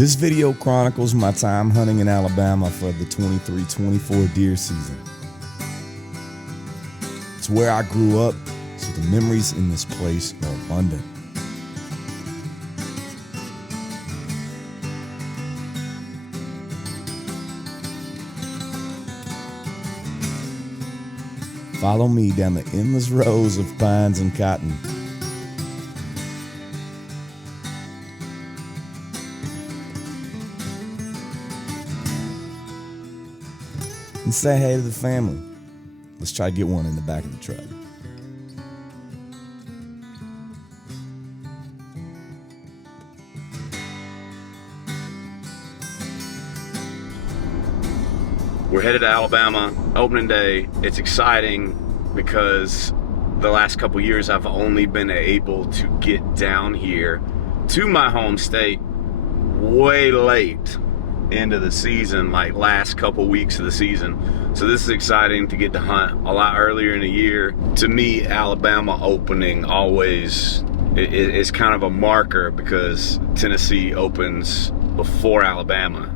This video chronicles my time hunting in Alabama for the 23-24 deer season. It's where I grew up, so the memories in this place are abundant. Follow me down the endless rows of pines and cotton. And say hey to the family. Let's try to get one in the back of the truck. We're headed to Alabama, opening day. It's exciting because the last couple years I've only been able to get down here to my home state way late into the season, like last couple weeks of the season. So this is exciting to get to hunt a lot earlier in the year. To me, Alabama opening always is kind of a marker because Tennessee opens before Alabama.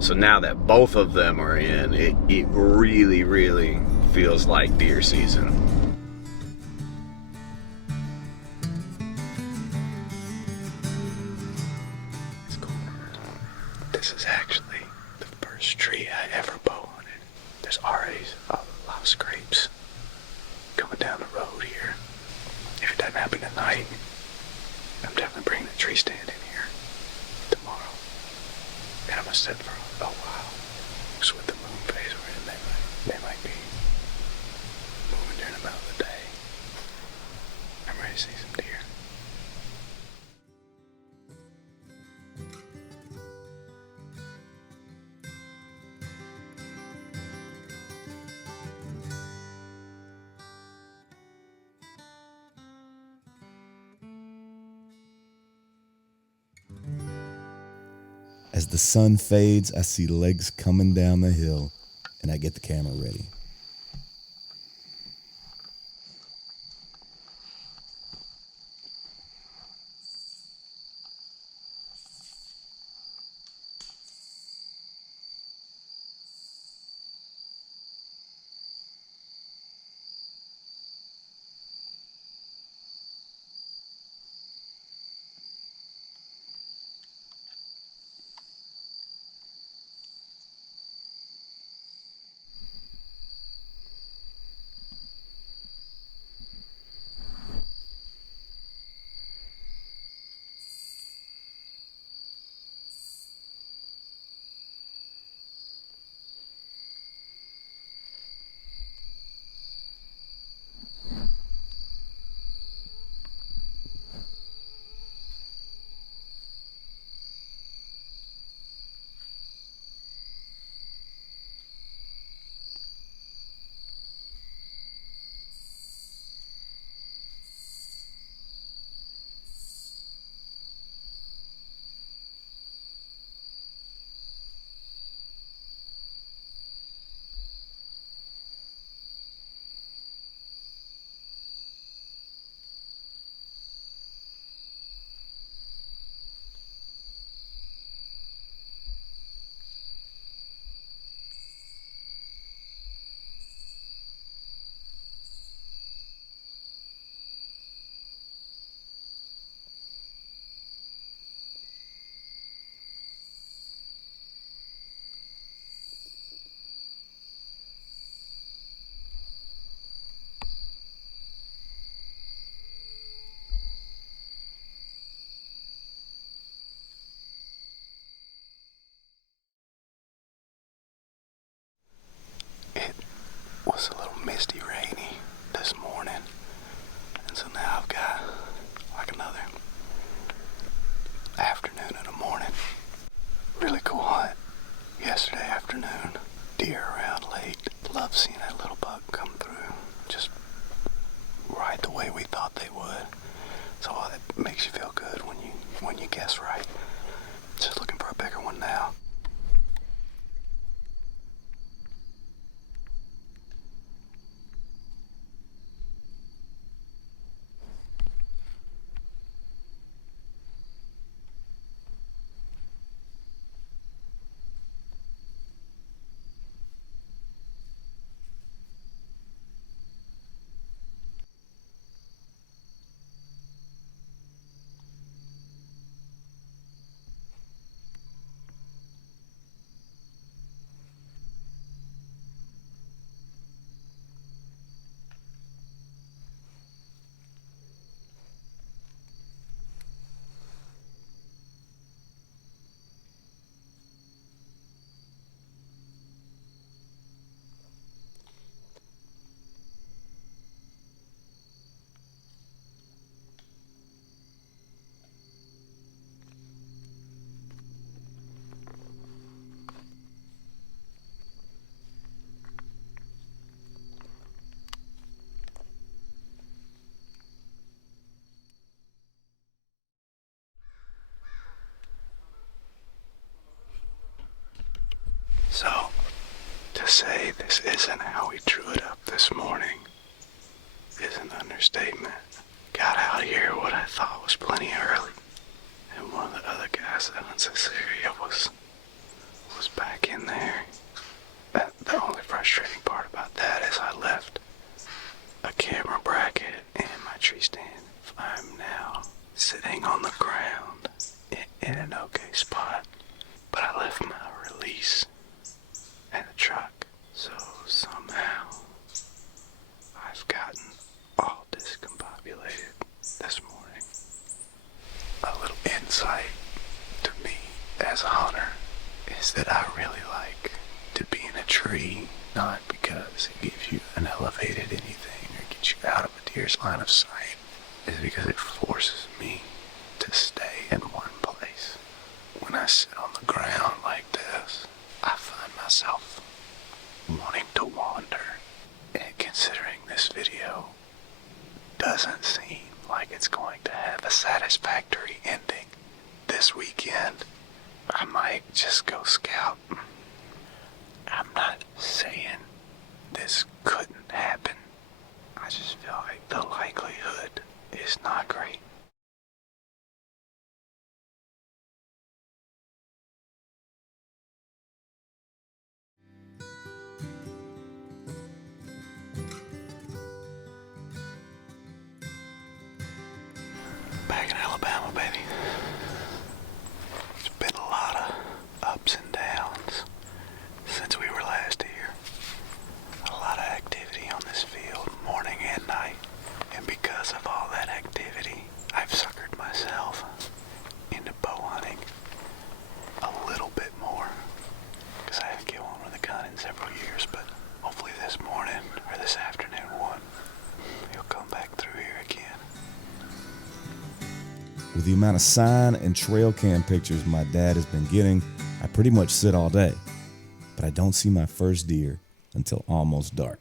So now that both of them are in, it really, really feels like deer season. It's cool. This is actually the first tree I ever bow hunted. There's already a lot of scrapes coming down the road here. If it doesn't happen tonight, I'm definitely bringing the tree stand in here tomorrow. And I'm gonna sit for a while. Because with the moon phase we're in, they might be moving during the middle of the day. I'm ready to see some deer. As the sun fades, I see legs coming down the hill, and I get the camera ready. To say this isn't how we drew it up this morning is an understatement. Got out here what I thought was plenty early, and one of the other guys that owns this area was back in there. The only frustrating part about that is I left a camera bracket in my tree stand. I'm now sitting on the ground in an okay spot, but I left my release in the truck, so somehow I've gotten all discombobulated this morning. A little insight to me as a hunter is that I really like to be in a tree, not because it gives you an elevated anything or gets you out of a deer's line of sight, is because it forces me to stay in one place. When I sit on the ground like this, I find myself wanting to wander. And considering this video doesn't seem like it's going to have a satisfactory ending this weekend, I might just go scout. I'm not saying this couldn't happen. I just feel like the likelihood is not great. Back in Alabama, baby. It's been a lot of ups and downs since we were last here. A lot of activity on this field, morning and night. And because of all that activity, I've suckered myself into bow hunting a little bit more. Because I haven't killed one with a gun in several years, but hopefully this morning or this afternoon he'll come back through here again. With the amount of sign and trail cam pictures my dad has been getting, I pretty much sit all day. But I don't see my first deer until almost dark.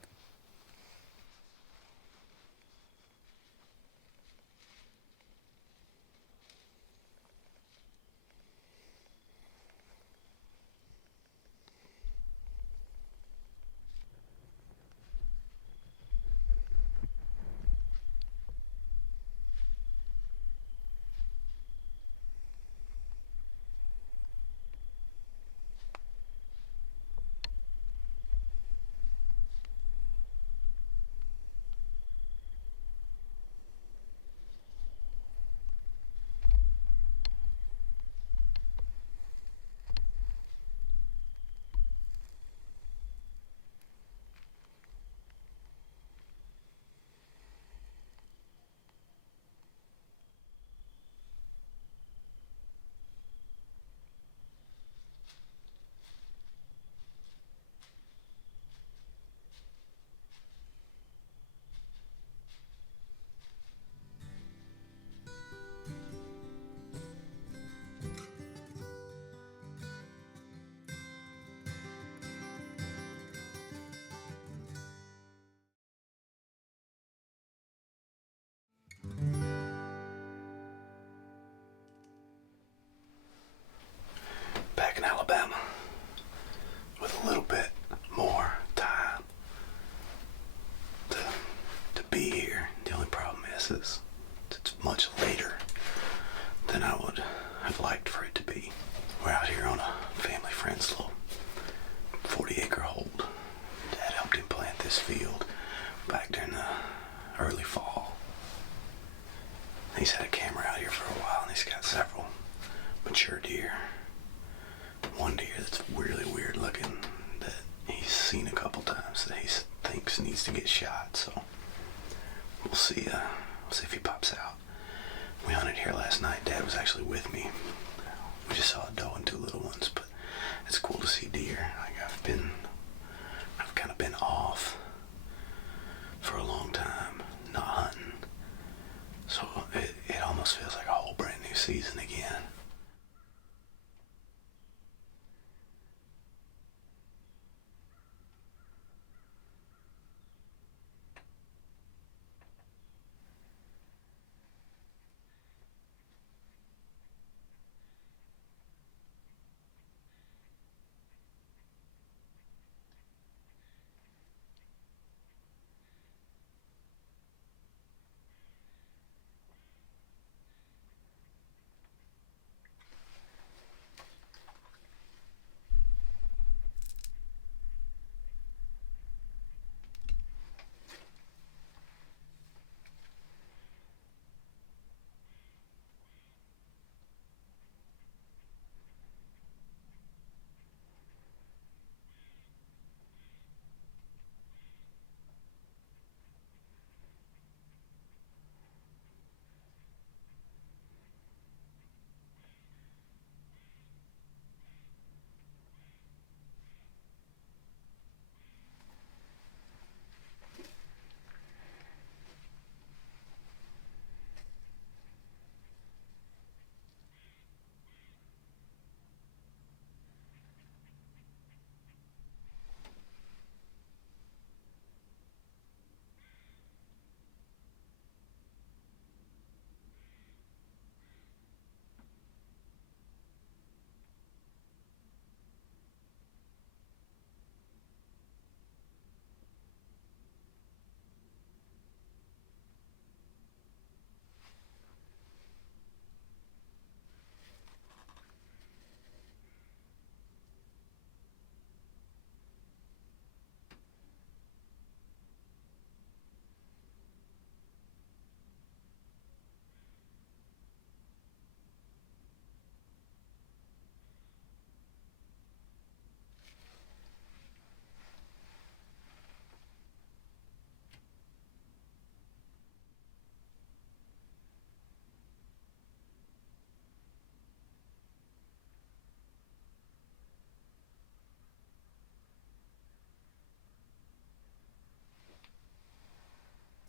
Back in Alabama, with a little bit more time to be here. The only problem is it's much later than I would have liked for it to be. We're out here on a family friend's little 40-acre hold. Dad helped him plant this field back during the early fall. He's had a camera out here for a while, and he's got several mature deer. One deer that's really weird looking that he's seen a couple times that he thinks needs to get shot, so we'll see if he pops out. We hunted here last night. Dad was actually with me. We just saw a doe and two little ones, but it's cool to see deer. I've kind of been off for a long time, not hunting, so it almost feels like a whole brand new season again.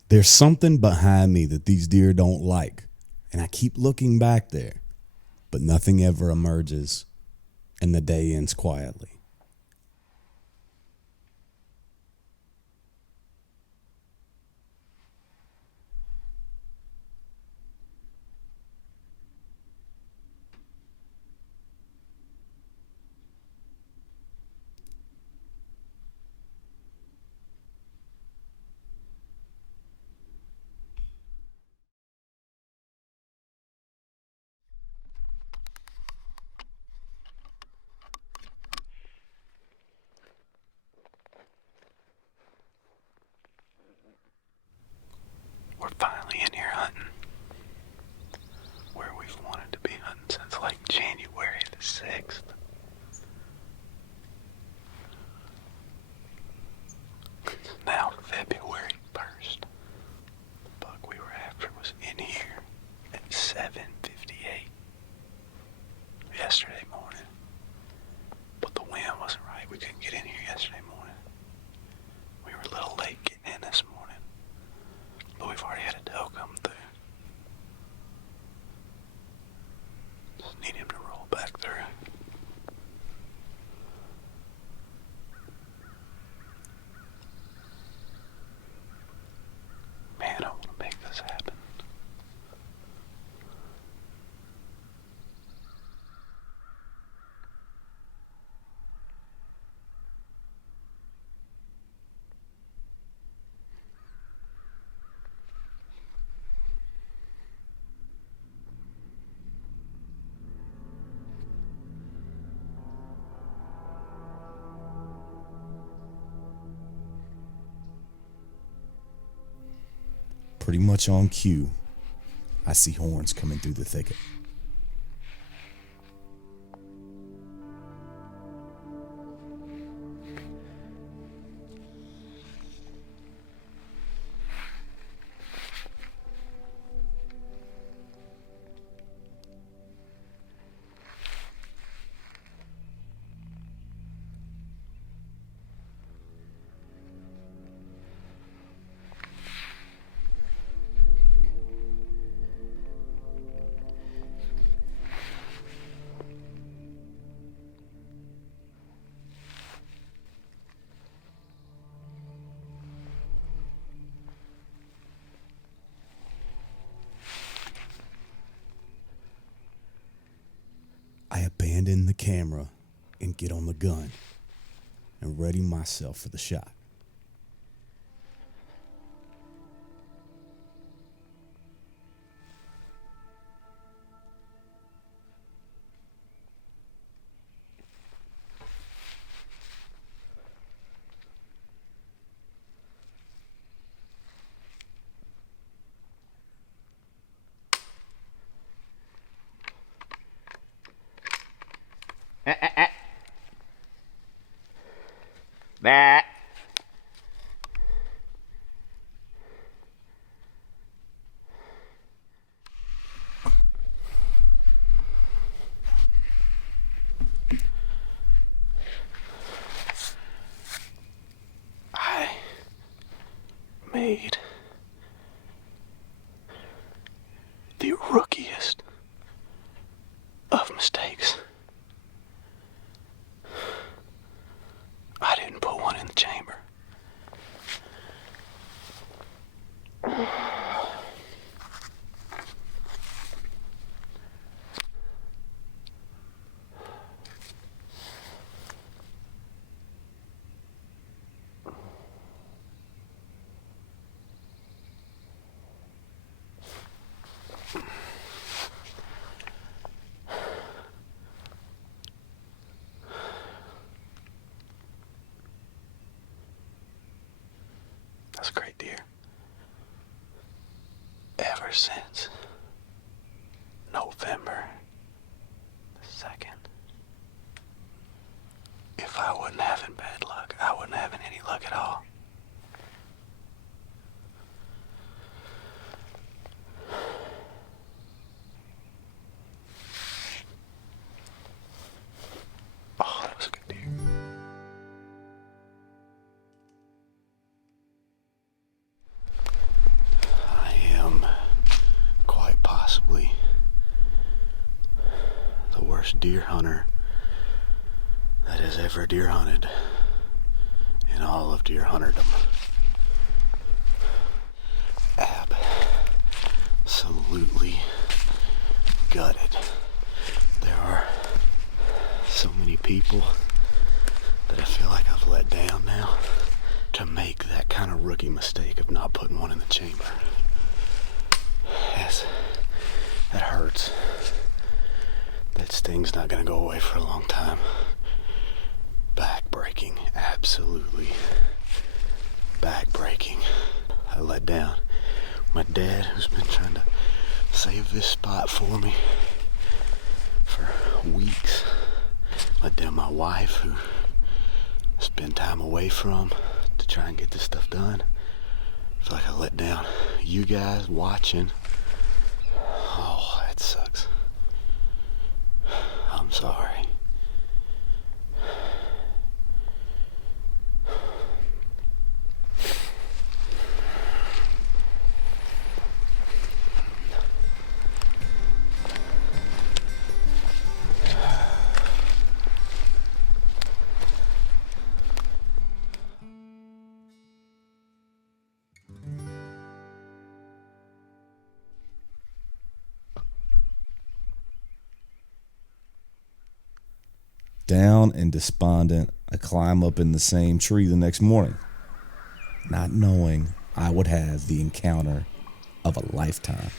There's something behind me that these deer don't like, and I keep looking back there, but nothing ever emerges, and the day ends quietly. We're finally in here hunting where we've wanted to be hunting since like January the 6th. Now February 1st. The buck we were after was in here at 7:58 yesterday morning. But the wind wasn't right. We couldn't get in here yesterday morning. We were a little late getting in this morning. But we've already had a doe come through. Just need him to roll back through. Man, I want to make this happen. Pretty much on cue, I see horns coming through the thicket. I abandon the camera and get on the gun and ready myself for the shot. That. I made the rookiest of mistakes. I didn't put one in the chamber. That's a great deer. Ever since November the 2nd, if I wasn't having bad luck, I wasn't having any luck at all. Oh, that was a good deer. first deer hunter that has ever deer hunted in all of deer hunterdom. Absolutely gutted. There are so many people that I feel like I've let down now to make that kind of rookie mistake of not putting one in the chamber. Yes, that hurts. That sting's not gonna go away for a long time. Back-breaking, absolutely back-breaking. I let down my dad, who's been trying to save this spot for me for weeks. Let down my wife, who I spend time away from to try and get this stuff done. I feel like I let down you guys watching. Oh, that sucks. I'm sorry. Down and despondent, I climb up in the same tree the next morning, not knowing I would have the encounter of a lifetime.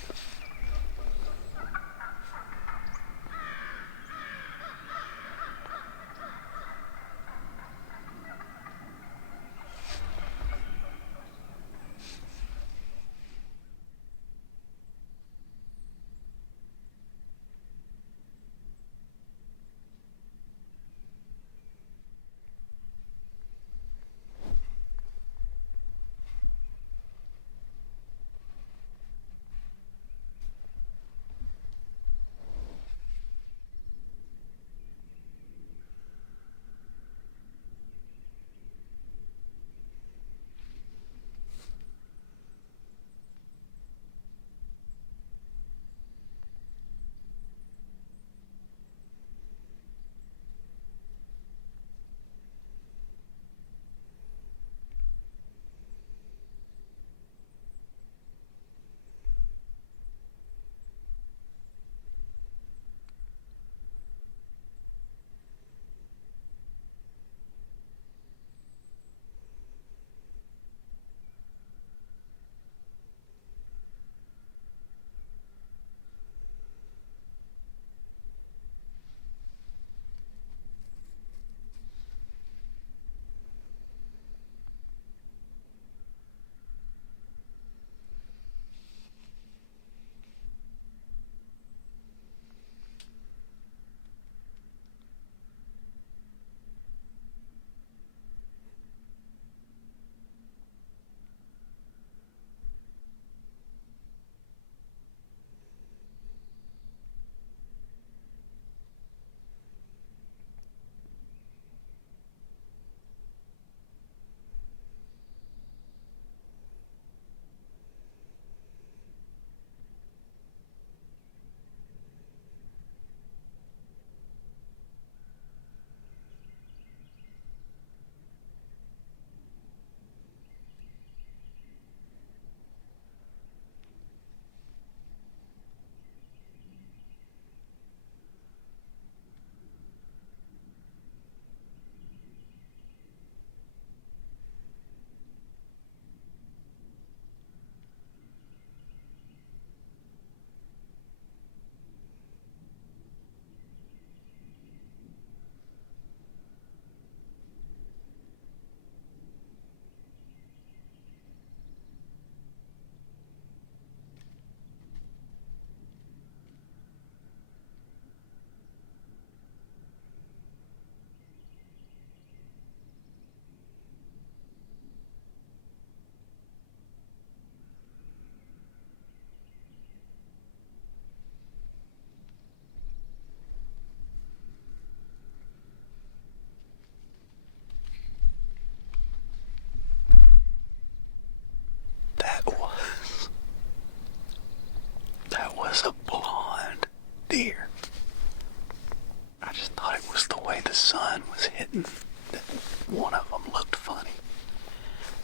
one of them looked funny.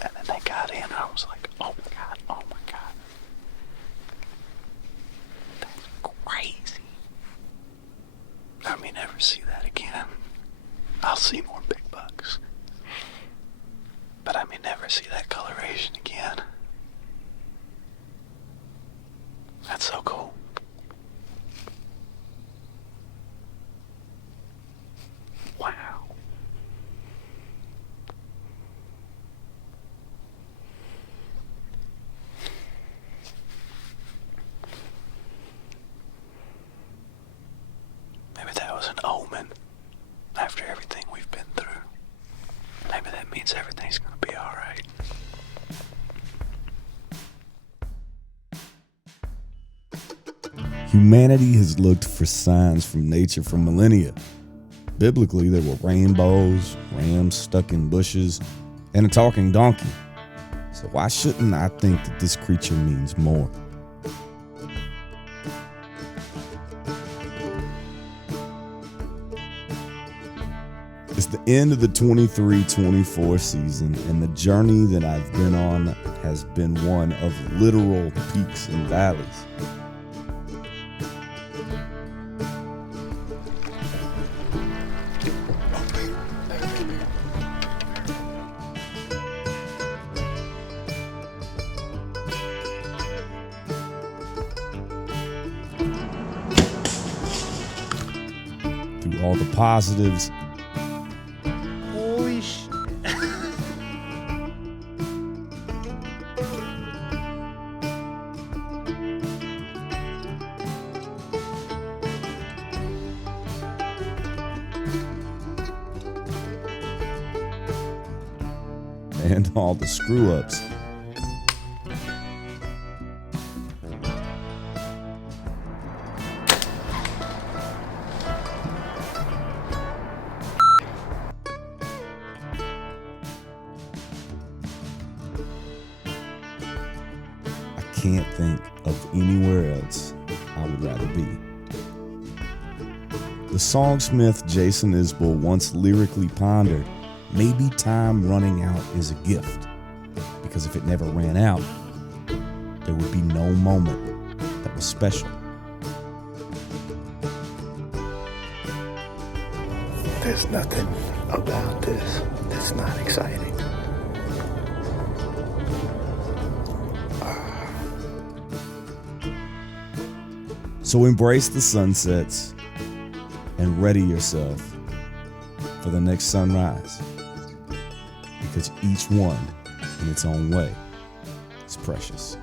And then they got in, and I was like, oh my God, oh my God. That's crazy. I may never see that again. I'll see more big bucks. But I may never see that coloration again. That's so cool. Wow. Maybe that was an omen after everything we've been through. Maybe that means everything's gonna be alright. Humanity has looked for signs from nature for millennia. Biblically, there were rainbows, rams stuck in bushes, and a talking donkey. So why shouldn't I think that this creature means more? It's the end of the 23-24 season, and the journey that I've been on has been one of literal peaks and valleys. Through all the positives, Holy shit. and all the screw-ups. I can't think of anywhere else I would rather be. The songsmith Jason Isbell once lyrically pondered, maybe time running out is a gift, because if it never ran out, there would be no moment that was special. There's nothing about this that's not exciting. So embrace the sunsets and ready yourself for the next sunrise, because each one in its own way is precious.